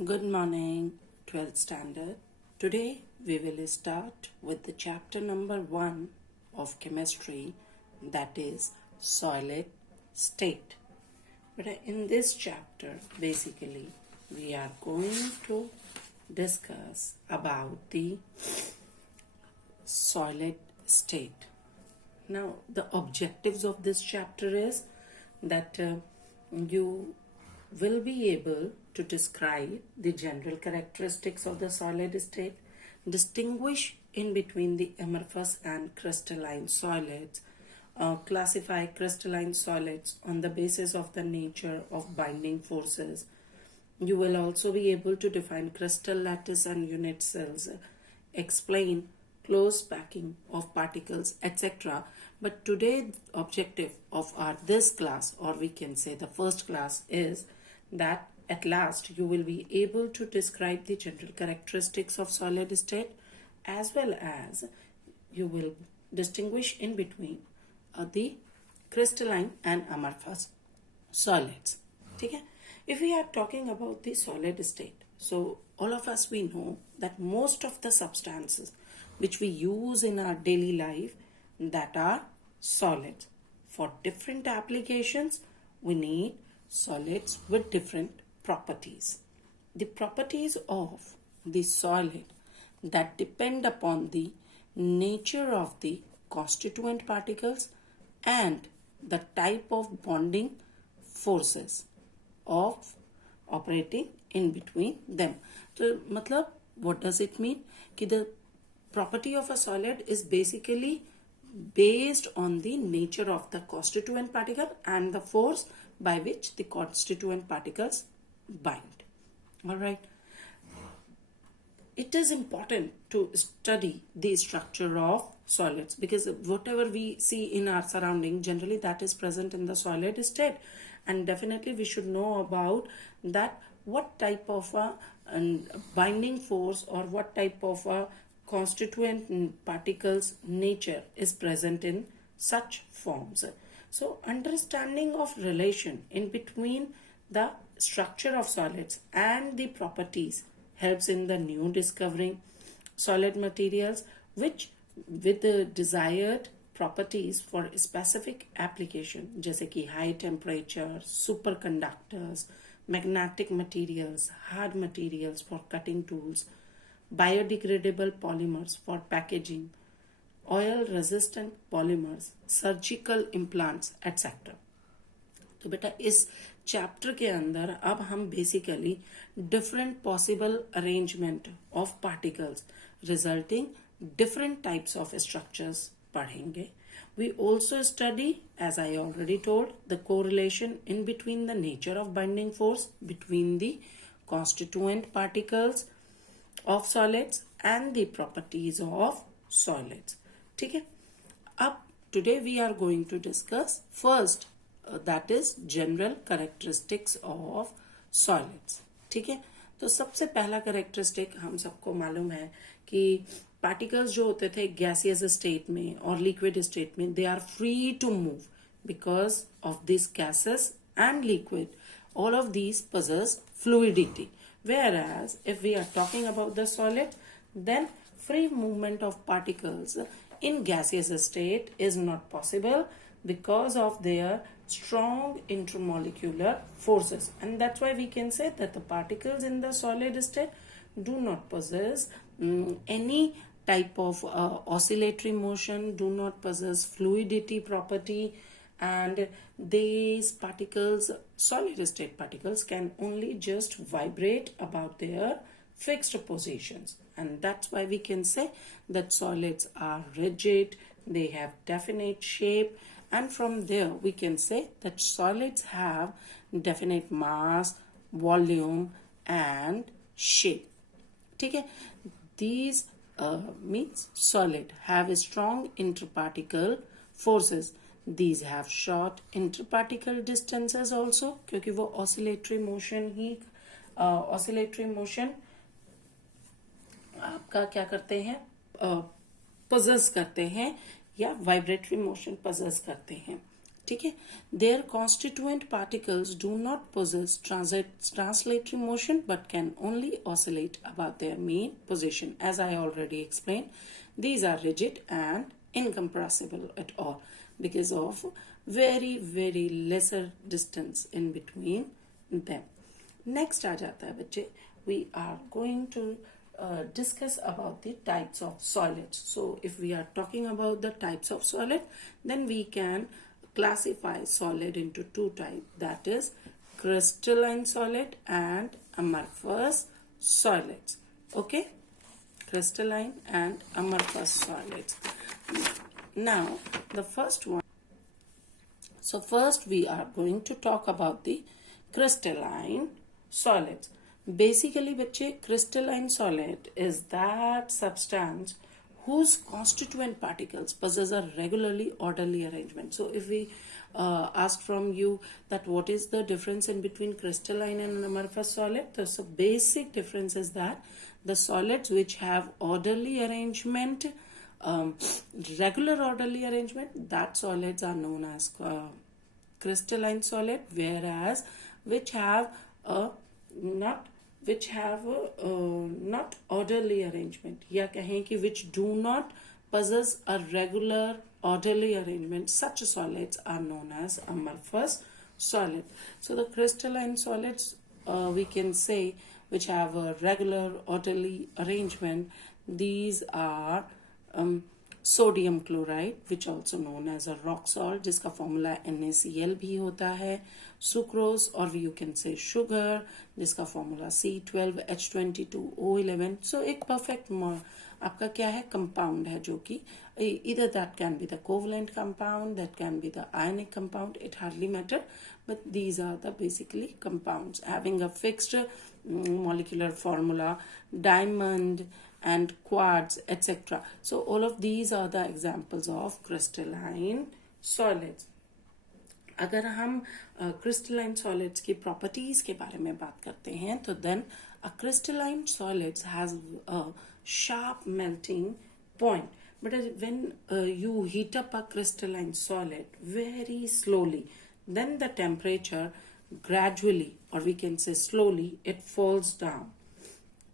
Good morning, 12th standard. Today we will start with the chapter number 1 of chemistry, that is solid state. But in this chapter, basically, we are going to discuss about the solid state. Now, the objectives of this chapter is that you will be able to describe the general characteristics of the solid state, distinguish in between the amorphous and crystalline solids, classify crystalline solids on the basis of the nature of binding forces. You will also be able to define crystal lattice and unit cells, explain close packing of particles, etc. But today's objective of our this class, or we can say the first class, is that at last you will be able to describe the general characteristics of solid state, as well as you will distinguish in between the crystalline and amorphous solids. ठीक है? If we are talking about the solid state, so all of us we know that most of the substances which we use in our daily life that are solids. For different applications, we need solids with different properties. The properties of the solid that depend upon the nature of the constituent particles and the type of bonding forces of operating in between them. So, मतलब what does it mean? कि the property of a solid is basically based on the nature of the constituent particle and the force by which the constituent particles bind. All right. It is important to study the structure of solids because whatever we see in our surrounding, generally that is present in the solid state, and definitely we should know about that what type of a binding force or what type of a constituent particles nature is present in such forms. So understanding of relation in between the structure of solids and the properties helps in the new discovering solid materials which with the desired properties for specific application, जैसे कि high temperature, superconductors, magnetic materials, hard materials for cutting tools, biodegradable polymers for packaging, oil resistant polymers, surgical implants etcetera. तो बेटा इस chapter के अंदर अब हम basically different possible arrangement of particles resulting different types of structures पढ़ेंगे. We also study, as I already told, the correlation in between the nature of binding force between the constituent particles of solids and the properties of solids. ठीक है? अब today we are going to discuss first that is general characteristics of solids. ठीक है? तो सबसे पहला characteristic हम सबको मालूम है कि पार्टिकल्स जो होते थे गैसियस स्टेट में और लिक्विड स्टेट में, they are free to move because of this gases and liquid. All of these possess fluidity. Whereas if we are talking about the solid, then free movement of particles in gaseous state is not possible because of their strong intermolecular forces. And that's why we can say that the particles in the solid state do not possess any type of oscillatory motion, do not possess fluidity property, and these particles, solid state particles, can only just vibrate about their fixed positions. And that's why we can say that solids are rigid, they have definite shape, and from there we can say that solids have definite mass, volume and shape. ठीक है? These means solid have strong interparticle forces. These have short interparticle distances also, क्योंकि वो oscillatory motion आपका क्या करते हैं, possess करते हैं या vibratory motion possess करते हैं. ठीक है. Their constituent particles do not possess translatory motion but can only oscillate about their mean position. As I already explained, these are rigid and incompressible at all because of very very lesser distance in between them. Next आ जाता है बच्चे, we are going to discuss about the types of solids. So if we are talking about the types of solid, then we can classify solid into two types, that is crystalline solid and amorphous solids. Okay, crystalline and amorphous solids. Now the first one, so first we are going to talk about the crystalline solids. Basically बच्चे, crystalline solid is that substance whose constituent particles possess a regularly orderly arrangement. So if we ask from you that what is the difference in between crystalline and amorphous solid, the basic difference is that the solids which have orderly arrangement, regular orderly arrangement, that solids are known as crystalline solid, whereas which have a not orderly arrangement, या कहें कि which do not possess a regular orderly arrangement, such solids are known as amorphous solid. So the crystalline solids, we can say, which have a regular orderly arrangement, these are sodium chloride, which also known as a rock salt, जिसका formula NaCl भी होता है, sucrose और you can say sugar, जिसका formula C12H22O11. So एक perfect आपका क्या है, compound है, जो कि either that can be the covalent compound, that can be the ionic compound, it hardly matter, but these are the basically compounds having a fixed molecular formula, diamond and quartz, etc. So all of these are the examples of crystalline solids. अगर हम crystalline solids की properties के बारे में बात करते हैं, तो then a crystalline solids has a sharp melting point. But when you heat up a crystalline solid very slowly, then the temperature gradually, or we can say slowly, it falls down.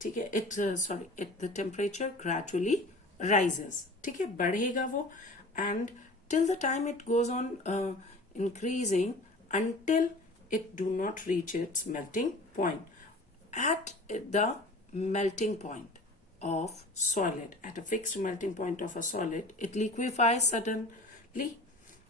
ठीक है, the temperature gradually rises. ठीक है, बढ़ेगा वो, and till the time it goes on increasing until it do not reach its melting point. At the melting point of solid, at a fixed melting point of a solid, it liquefies suddenly,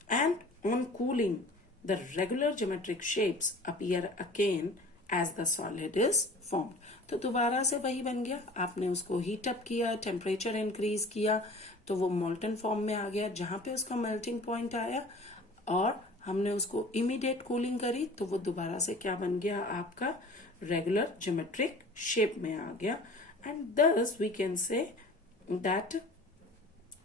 and on cooling, the regular geometric shapes appear again as the solid is formed. तो दोबारा से वही बन गया, आपने उसको heat up किया, temperature increase किया, तो वो मोल्टन फॉर्म में आ गया जहां पे उसका मेल्टिंग पॉइंट आया, और हमने उसको इमीडिएट कूलिंग करी तो वो दोबारा से क्या बन गया, आपका रेगुलर ज्योमेट्रिक शेप में आ गया. And thus we can say that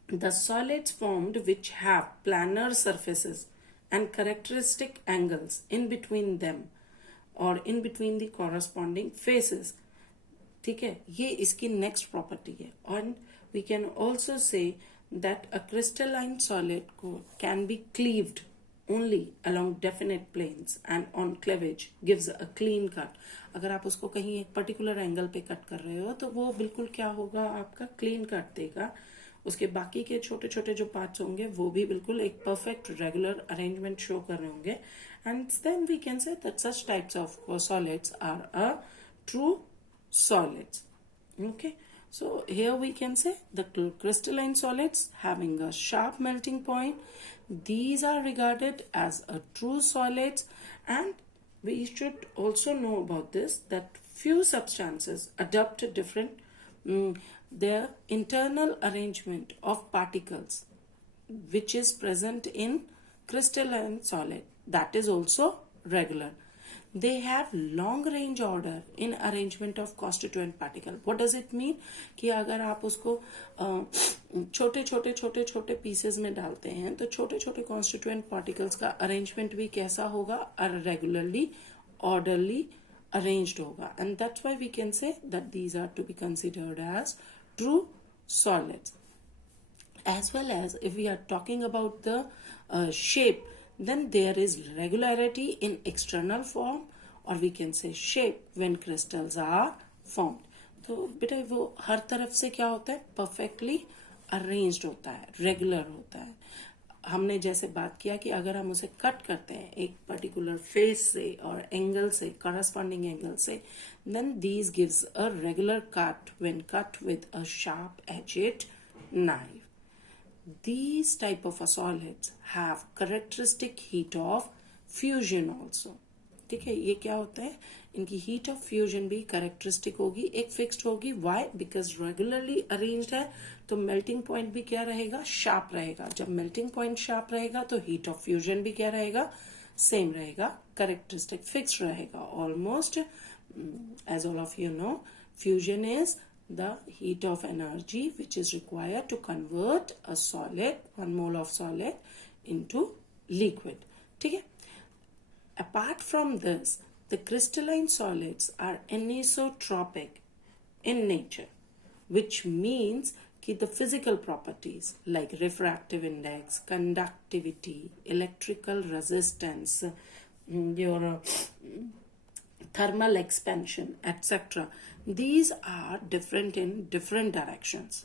the solids formed which have planar surfaces and characteristic angles in between them or in between the corresponding faces. ठीक है, ये इसकी नेक्स्ट प्रॉपर्टी है. और we can also say that a crystalline solid can be cleaved only along definite planes and on cleavage gives a clean cut. अगर आप उसको कहीं एक पर्टिकुलर एंगल पे कट कर रहे हो तो वो बिल्कुल क्या होगा, आपका क्लीन कट देगा. उसके बाकी के छोटे छोटे जो पार्ट्स होंगे वो भी बिल्कुल एक परफेक्ट रेगुलर अरेंजमेंट शो कर रहे होंगे. And then we can say that such types of solids are a true solids. Okay, so here we can say the crystalline solids having a sharp melting point, these are regarded as a true solids. And we should also know about this, that few substances adopt different their internal arrangement of particles which is present in crystalline solid, that is also regular. They have long range order in arrangement of constituent particle. What does it mean? कि अगर आप उसको छोटे छोटे छोटे छोटे pieces में डालते हैं तो छोटे छोटे constituent particles का arrangement भी कैसा होगा, regularly orderly arranged होगा. And that's why we can say that these are to be considered as true solids. As well as if we are talking about the shape, Then there is regularity in external form, or we can say shape, when crystals are formed. तो बेटा वो हर तरफ से क्या होता है, perfectly arranged होता है, रेगुलर होता है. हमने जैसे बात किया कि अगर हम उसे कट करते हैं एक पर्टिकुलर फेस से और एंगल से, करस्पॉन्डिंग एंगल से, then these gives a regular cut when cut with a sharp edged knife. These type of solids have characteristic heat of fusion also. ठीक है, ये क्या होता है, इनकी हीट ऑफ फ्यूजन भी कैरेक्टरिस्टिक होगी, एक फिक्स्ड होगी. व्हाई? बिकॉज रेगुलरली अरेंज्ड है, तो मेल्टिंग पॉइंट भी क्या रहेगा, शार्प रहेगा. जब मेल्टिंग पॉइंट शार्प रहेगा तो हीट ऑफ फ्यूजन भी क्या रहेगा, सेम रहेगा, कैरेक्टरिस्टिक फिक्स्ड रहेगा. Almost as all of you know, fusion is the heat of energy which is required to convert a solid, 1 mole of solid, into liquid. ठीक है. Apart from this, the crystalline solids are anisotropic in nature, which means कि the physical properties like refractive index, conductivity, electrical resistance, your thermal expansion, etc. These are different in different directions.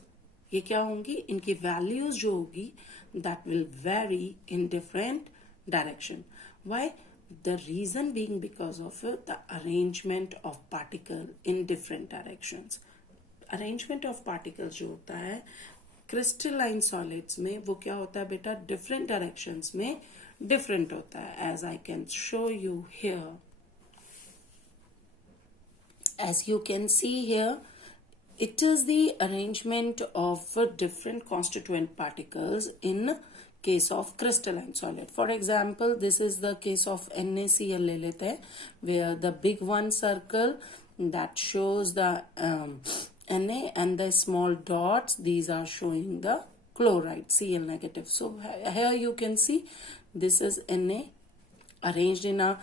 ये क्या होंगी, इनकी values जो होगी, that will vary in different direction. Why? The reason being because of the arrangement of particle in different directions. Arrangement of particles जो होता है crystalline solids में, वो क्या होता है बेटा, different directions में different होता है. As I can show you here. As you can see here, it is the arrangement of different constituent particles in case of crystalline solid. For example, this is the case of NaCl ले लेते हैं, where the big one circle that shows the Na and the small dots, these are showing the chloride, Cl negative. So here you can see this is Na arranged in a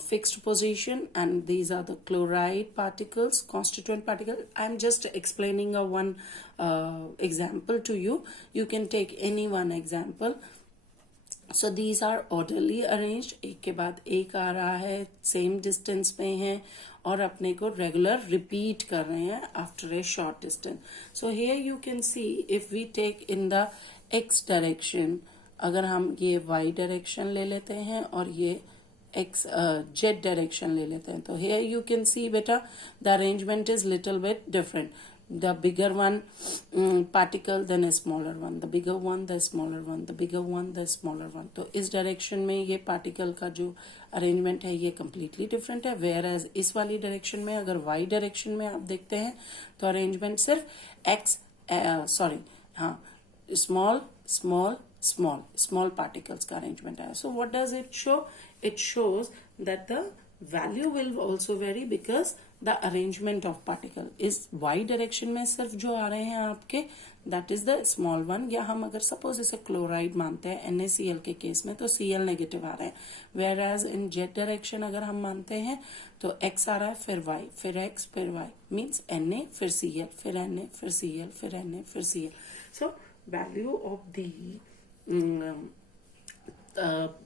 fixed position, and these are the chloride particles, constituent particles. I am just explaining a one example to you. You can take any one example. So these are orderly arranged, एक के बाद एक आ रहा है, same distance में है, और अपने को regular repeat कर रहे हैं after a short distance. So here you can see, if we take in the x direction, अगर हम ये y direction ले लेते हैं और ये x z direction ले लेते हैं, तो here you can see बेटा, the arrangement is little bit different. The bigger one particle, then a smaller one, the bigger one, the smaller one, the bigger one, the smaller one. तो इस direction में ये particle का जो arrangement है ये completely different है, whereas इस वाली direction में, अगर y direction में आप देखते हैं तो arrangement सिर्फ x small particles का arrangement है. So what does it show? It shows that the value will also vary because the arrangement of particle is y direction में सिर्फ जो आ रहे हैं आपके, that is the small one. या हम अगर suppose इसे chloride मानते हैं NaCl के केस में, तो Cl negative आ रहे हैं, whereas in z direction अगर हम मानते हैं तो x आ रहा है, फिर y, फिर x, फिर y, means Na, फिर Cl, फिर Na, फिर Cl, फिर Na, फिर Cl. So value of the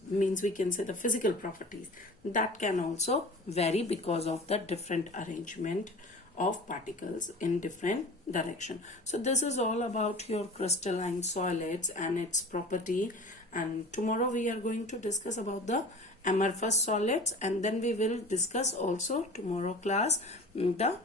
means we can say the physical properties, that can also vary because of the different arrangement of particles in different direction. So this is all about your crystalline solids and its property, and tomorrow we are going to discuss about the amorphous solids, and then we will discuss also tomorrow class the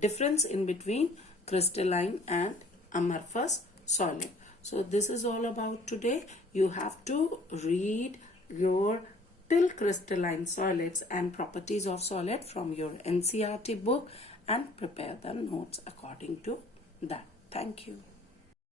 difference in between crystalline and amorphous solid. So this is all about today. You have to read your till crystalline solids and properties of solid from your NCERT book and prepare the notes according to that. Thank you.